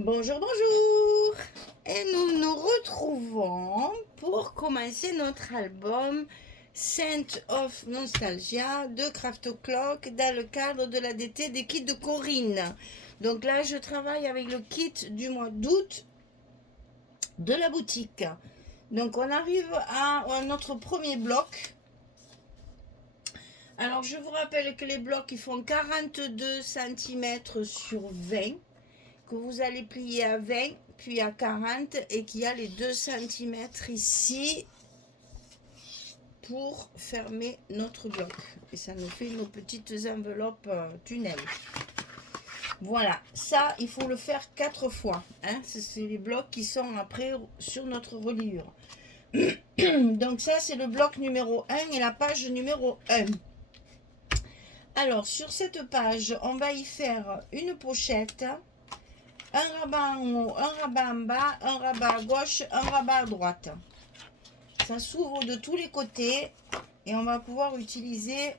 Bonjour, bonjour. Et nous nous retrouvons pour commencer notre album Scent of Nostalgia de Craft O'Clock dans le cadre de la DT des kits de Corinne. Donc là, je travaille avec le kit du mois d'août de la boutique. Donc on arrive à notre premier bloc. Alors je vous rappelle que les blocs ils font 42 cm sur 20, que vous allez plier à 20 puis à 40 et qu'il y a les 2 cm ici pour fermer notre bloc. Et ça nous fait nos petites enveloppes tunnel. Voilà, ça il faut le faire 4 fois. Hein. C'est les blocs qui sont après sur notre reliure. Donc ça c'est le bloc numéro 1 et la page numéro 1. Alors sur cette page, on va y faire une pochette, un rabat en haut, un rabat en bas, un rabat à gauche, un rabat à droite. Ça s'ouvre de tous les côtés et on va pouvoir utiliser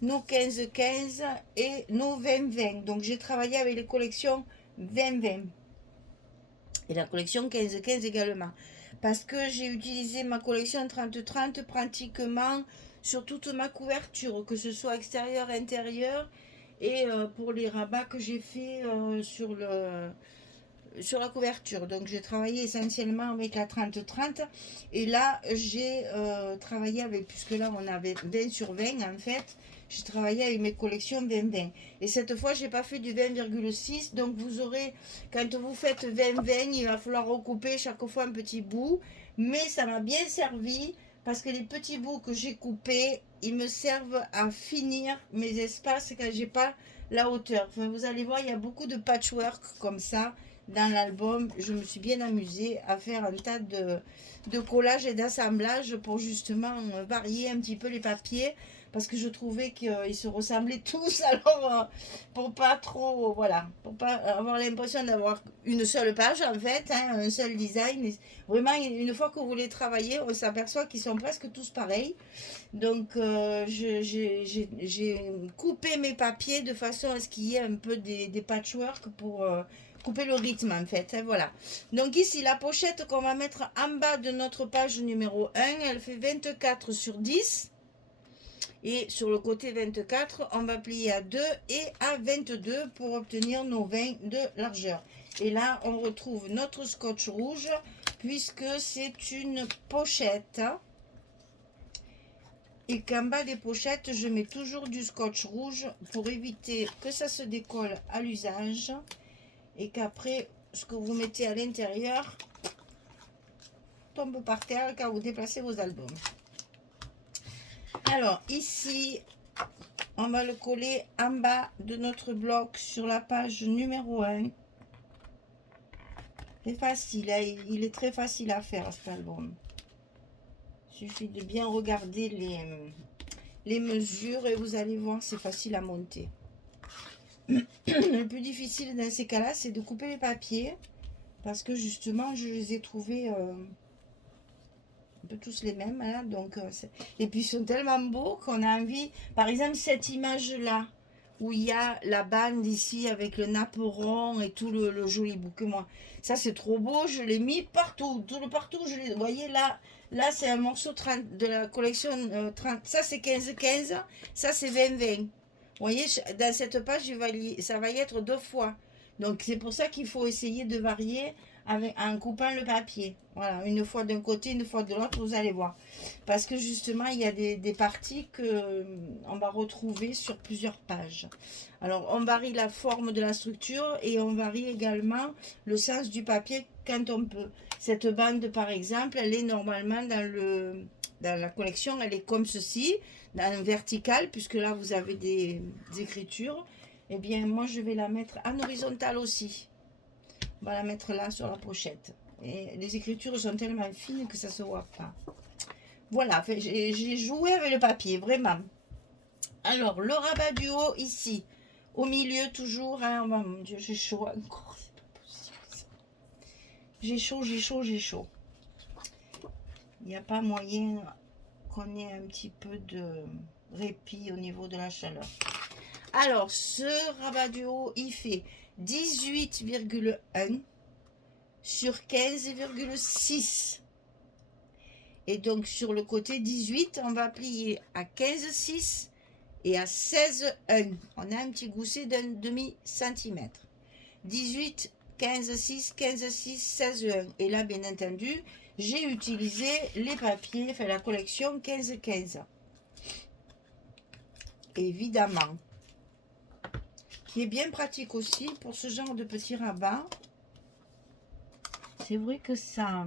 nos 15-15 et nos 20-20. Donc j'ai travaillé avec les collections 20-20 et la collection 15-15 également. Parce que j'ai utilisé ma collection 30-30 pratiquement sur toute ma couverture, que ce soit extérieur, intérieur, et pour les rabats que j'ai fait sur la couverture. Donc j'ai travaillé essentiellement avec la 30-30 et là j'ai travaillé avec, puisque là on avait 20 sur 20 en fait, j'ai travaillé avec mes collections 20-20 et cette fois j'ai pas fait du 20,6, donc vous aurez, quand vous faites 20-20, il va falloir recouper chaque fois un petit bout, mais ça m'a bien servi parce que les petits bouts que j'ai coupés ils me servent à finir mes espaces quand j'ai pas la hauteur. Enfin, vous allez voir, il y a beaucoup de patchwork comme ça dans l'album. Je me suis bien amusée à faire un tas de collages et d'assemblages pour justement varier un petit peu les papiers parce que je trouvais qu'ils se ressemblaient tous. Alors pour pas trop, voilà, pour pas avoir l'impression d'avoir une seule page en fait, hein, un seul design. Et vraiment, une fois que vous les travaillez, on s'aperçoit qu'ils sont presque tous pareils. Donc j'ai coupé mes papiers de façon à ce qu'il y ait un peu des patchwork pour couper le rythme en fait. Hein, voilà. Donc ici la pochette qu'on va mettre en bas de notre page numéro 1, elle fait 24 sur 10. Et sur le côté 24, on va plier à 2 et à 22 pour obtenir nos 20 de largeur. Et là, on retrouve notre scotch rouge puisque c'est une pochette. Et qu'en bas des pochettes, je mets toujours du scotch rouge pour éviter que ça se décolle à l'usage et qu'après, ce que vous mettez à l'intérieur tombe par terre quand vous déplacez vos albums. Alors ici, on va le coller en bas de notre bloc sur la page numéro 1. C'est facile, hein, il est très facile à faire cet album. Il suffit de bien regarder les mesures et vous allez voir, c'est facile à monter. Le plus difficile dans ces cas-là, c'est de couper les papiers parce que justement, je les ai trouvés un peu tous les mêmes. Hein, donc, et puis, ils sont tellement beaux qu'on a envie. Par exemple, cette image-là, où il y a la bande ici avec le napperon et tout le joli bouquet. Moi, ça, c'est trop beau. Je l'ai mis partout. Tout le partout, vous voyez là. Là, c'est un morceau 30, de la collection 30. Ça, c'est 15-15. Ça, c'est 20-20. Vous voyez, dans cette page, ça va y être 2 fois. Donc, c'est pour ça qu'il faut essayer de varier en coupant le papier. Voilà, une fois d'un côté, une fois de l'autre, vous allez voir. Parce que justement, il y a des parties qu'on va retrouver sur plusieurs pages. Alors, on varie la forme de la structure et on varie également le sens du papier quand on peut. Cette bande, par exemple, elle est normalement dans la collection, elle est comme ceci, dans le vertical, puisque là, vous avez des écritures. Eh bien, moi, je vais la mettre en horizontal aussi. On va la mettre là sur la pochette. Et les écritures sont tellement fines que ça ne se voit pas. Voilà, j'ai joué avec le papier, vraiment. Alors, le rabat du haut ici, au milieu toujours. Hein, oh mon Dieu, j'ai chaud encore. C'est pas possible. J'ai chaud, j'ai chaud, j'ai chaud. Il n'y a pas moyen qu'on ait un petit peu de répit au niveau de la chaleur. Alors, ce rabat du haut, il fait 18,1. sur 15,6. Et donc sur le côté 18, on va plier à 15,6 et à 16,1. On a un petit gousset d'un demi-centimètre. 18, 15,6, 15,6, 16,1. Et là, bien entendu, j'ai utilisé les papiers, enfin la collection 15-15. Évidemment. Qui est bien pratique aussi pour ce genre de petits rabats. C'est vrai que ça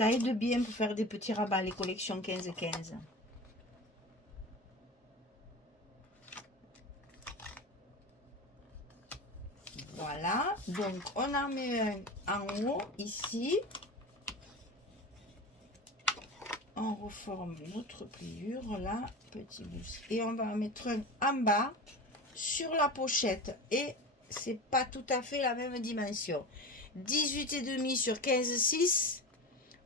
aide bien pour faire des petits rabats, les collections 15-15. Voilà, donc on en met un en haut, ici. On reforme notre pliure, là, petit bout. Et on va en mettre un en bas, sur la pochette. Et c'est pas tout à fait la même dimension. 18,5 sur 15,6.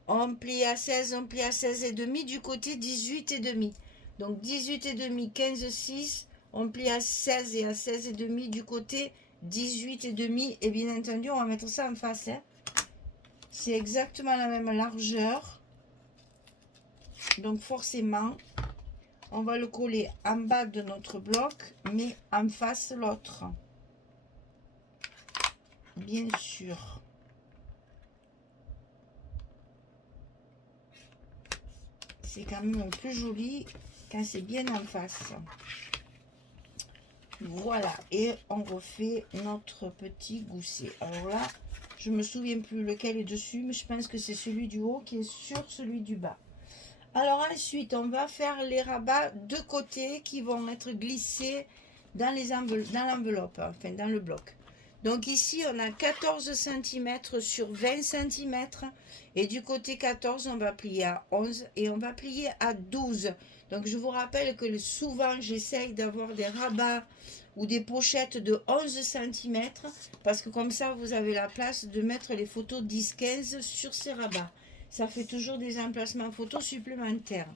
On plie à 16, on plie à 16,5 du côté 18,5. Donc 18,5, 15,6. On plie à 16 et à 16,5 du côté 18,5. Et bien entendu, on va mettre ça en face. Hein. C'est exactement la même largeur. Donc forcément, on va le coller en bas de notre bloc, mais en face l'autre. Bien sûr. C'est quand même plus joli quand c'est bien en face. Voilà, et on refait notre petit gousset. Alors là, je me souviens plus lequel est dessus, mais je pense que c'est celui du haut qui est sur celui du bas. Alors ensuite, on va faire les rabats de côté qui vont être glissés dans l'enveloppe, enfin dans le bloc. Donc ici, on a 14 cm sur 20 cm. Et du côté 14, on va plier à 11 et on va plier à 12. Donc je vous rappelle que souvent, j'essaye d'avoir des rabats ou des pochettes de 11 cm. Parce que comme ça, vous avez la place de mettre les photos 10-15 sur ces rabats. Ça fait toujours des emplacements photos supplémentaires.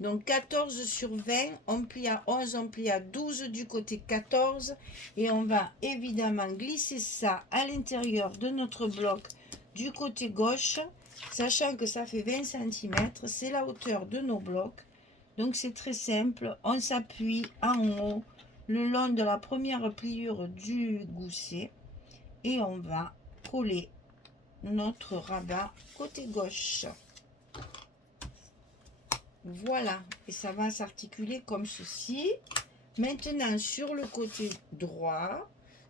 Donc 14 sur 20, on plie à 11, on plie à 12 du côté 14. Et on va évidemment glisser ça à l'intérieur de notre bloc du côté gauche. Sachant que ça fait 20 cm, c'est la hauteur de nos blocs. Donc c'est très simple, on s'appuie en haut le long de la première pliure du gousset. Et on va coller notre rabat côté gauche. Voilà, et ça va s'articuler comme ceci. Maintenant, sur le côté droit,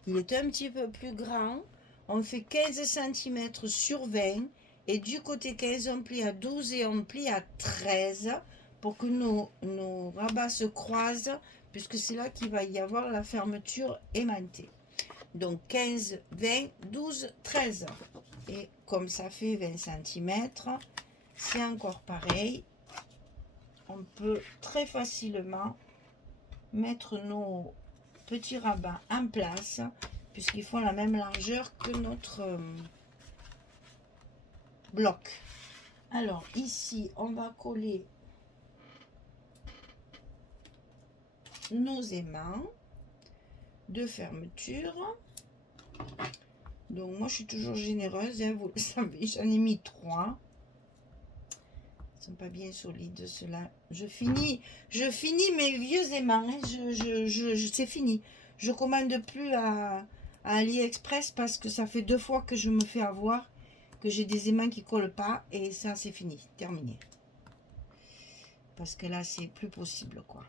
il est un petit peu plus grand. On fait 15 cm sur 20. Et du côté 15, on plie à 12 et on plie à 13 pour que nos rabats se croisent, puisque c'est là qu'il va y avoir la fermeture aimantée. Donc 15, 20, 12, 13. Et comme ça fait 20 cm, c'est encore pareil. On peut très facilement mettre nos petits rabats en place, puisqu'ils font la même largeur que notre bloc. Alors ici, on va coller nos aimants de fermeture. Donc moi je suis toujours généreuse, hein, vous le savez, j'en ai mis 3. Ils sont pas bien solides ceux-là. Je finis mes vieux aimants, hein. C'est fini. Je commande plus à AliExpress parce que ça fait 2 fois que je me fais avoir, que j'ai des aimants qui collent pas, et ça c'est fini, terminé. Parce que là c'est plus possible quoi.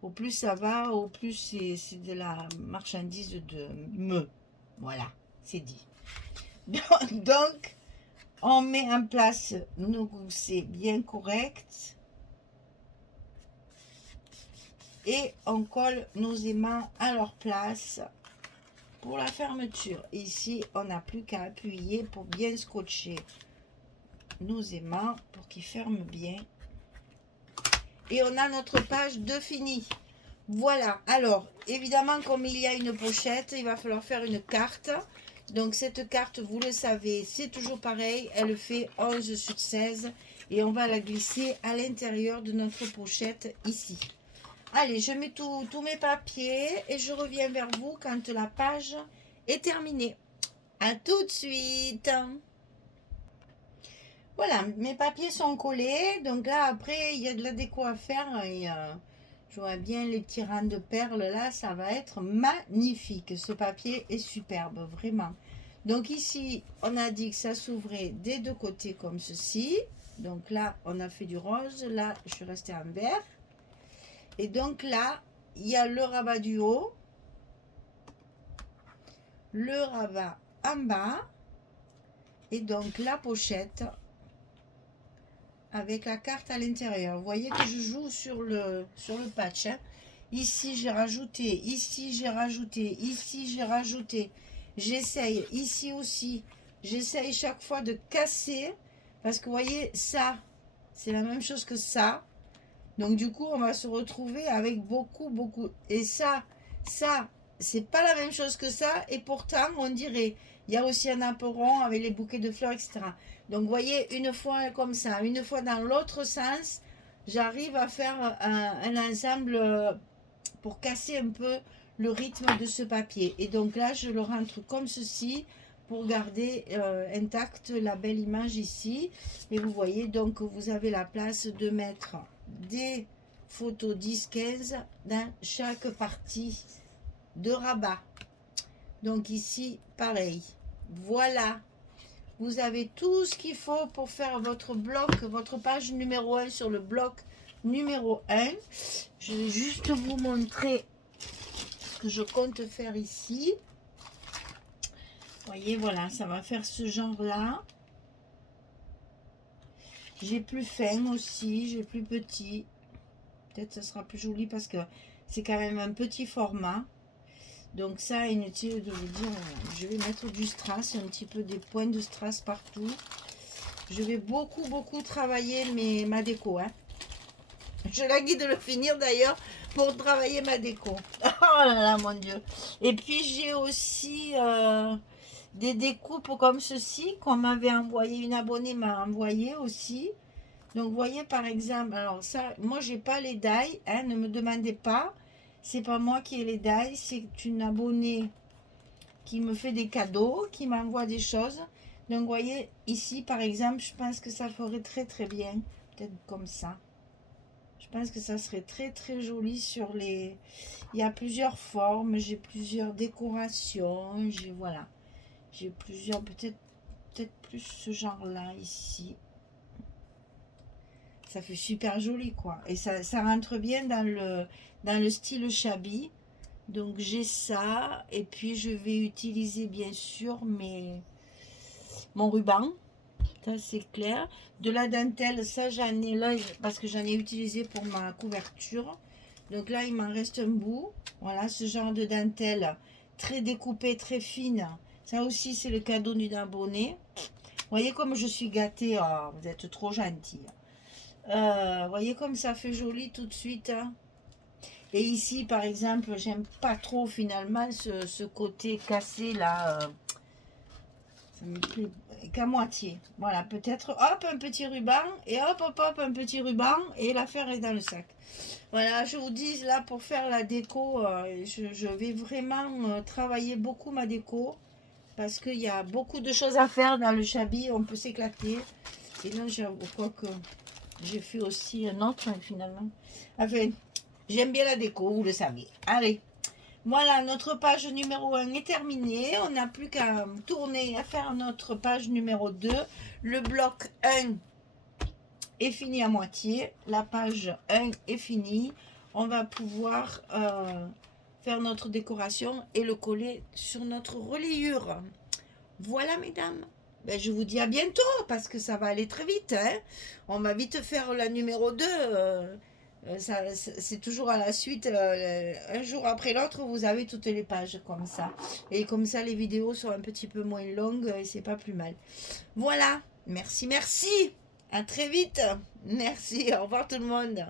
Au plus ça va, au plus c'est de la marchandise de me. Voilà, c'est dit. Donc, on met en place nos goussets bien corrects. Et on colle nos aimants à leur place pour la fermeture. Ici, on n'a plus qu'à appuyer pour bien scotcher nos aimants pour qu'ils ferment bien. Et on a notre page de fini. Voilà, alors évidemment comme il y a une pochette, il va falloir faire une carte. Donc cette carte, vous le savez, c'est toujours pareil, elle fait 11 sur 16 et on va la glisser à l'intérieur de notre pochette ici. Allez, je mets tous mes papiers et je reviens vers vous quand la page est terminé. À tout de suite. Voilà, mes papiers sont collés. Donc là, après, il y a de la déco à faire. Et je vois bien les petits rangs de perles là. Ça va être magnifique. Ce papier est superbe, vraiment. Donc ici, on a dit que ça s'ouvrait des deux côtés comme ceci. Donc là, on a fait du rose. Là, je suis restée en vert. Et donc là, il y a le rabat du haut. Le rabat en bas. Et donc la pochette avec la carte à l'intérieur. Vous voyez que je joue sur le patch. Hein. Ici, j'ai rajouté. Ici, j'ai rajouté. Ici, j'ai rajouté. J'essaye. Ici aussi. J'essaye chaque fois de casser. Parce que vous voyez, ça, c'est la même chose que ça. Donc, du coup, on va se retrouver avec beaucoup. Et ça, c'est pas la même chose que ça. Et pourtant, on dirait. Il y a aussi un apéron avec les bouquets de fleurs, etc. Donc, vous voyez, une fois comme ça, une fois dans l'autre sens, j'arrive à faire un ensemble pour casser un peu le rythme de ce papier. Et donc là, je le rentre comme ceci pour garder intacte la belle image ici. Et vous voyez, donc, vous avez la place de mettre des photos 10-15 dans chaque partie de rabat. Donc ici, pareil. Voilà. Vous avez tout ce qu'il faut pour faire votre bloc, votre page numéro 1 sur le bloc numéro 1. Je vais juste vous montrer ce que je compte faire ici. Vous voyez, voilà, ça va faire ce genre-là. J'ai plus fin aussi, j'ai plus petit. Peut-être ça sera plus joli parce que c'est quand même un petit format. Donc ça, inutile de vous dire, je vais mettre du strass, un petit peu des points de strass partout. Je vais beaucoup travailler ma déco. Hein. Je la guide de le finir d'ailleurs pour travailler ma déco. Oh là là, mon Dieu. Et puis j'ai aussi des découpes comme ceci qu'on m'avait envoyé, une abonnée m'a envoyé aussi. Donc vous voyez par exemple, alors ça, moi j'ai pas les die, hein, ne me demandez pas. C'est pas moi qui ai les die, c'est une abonnée qui me fait des cadeaux, qui m'envoie des choses. Donc vous voyez ici par exemple, je pense que ça ferait très bien, peut-être comme ça. Je pense que ça serait très joli sur les... Il y a plusieurs formes, j'ai plusieurs décorations, voilà. J'ai plusieurs, peut-être plus ce genre-là ici. Ça fait super joli quoi. Et ça rentre bien dans le style shabby. Donc j'ai ça. Et puis je vais utiliser bien sûr mon ruban. Ça c'est clair. De la dentelle, ça j'en ai là parce que j'en ai utilisé pour ma couverture. Donc là il m'en reste un bout. Voilà ce genre de dentelle très découpée, très fine. Ça aussi c'est le cadeau d'une abonnée. Vous voyez comme je suis gâtée. Oh, vous êtes trop gentille. Voyez comme ça fait joli tout de suite. Hein. Et ici, par exemple, j'aime pas trop finalement ce côté cassé là. Ça me plaît qu'à moitié. Voilà, peut-être hop, un petit ruban. Et hop, un petit ruban. Et l'affaire est dans le sac. Voilà, je vous dis là pour faire la déco, je vais vraiment travailler beaucoup ma déco. Parce qu'il y a beaucoup de choses à faire dans le shabby. On peut s'éclater. Et là, je crois que... J'ai fait aussi un autre finalement. Enfin, j'aime bien la déco, vous le savez. Allez, voilà, notre page numéro 1 est terminée. On n'a plus qu'à tourner, à faire notre page numéro 2. Le bloc 1 est fini à moitié. La page 1 est finie. On va pouvoir faire notre décoration et le coller sur notre reliure. Voilà, mesdames. Ben, je vous dis à bientôt parce que ça va aller très vite. Hein. On va vite faire la numéro 2. C'est toujours à la suite. Un jour après l'autre, vous avez toutes les pages comme ça. Et comme ça, les vidéos sont un petit peu moins longues et c'est pas plus mal. Voilà. Merci. À très vite. Merci. Au revoir tout le monde.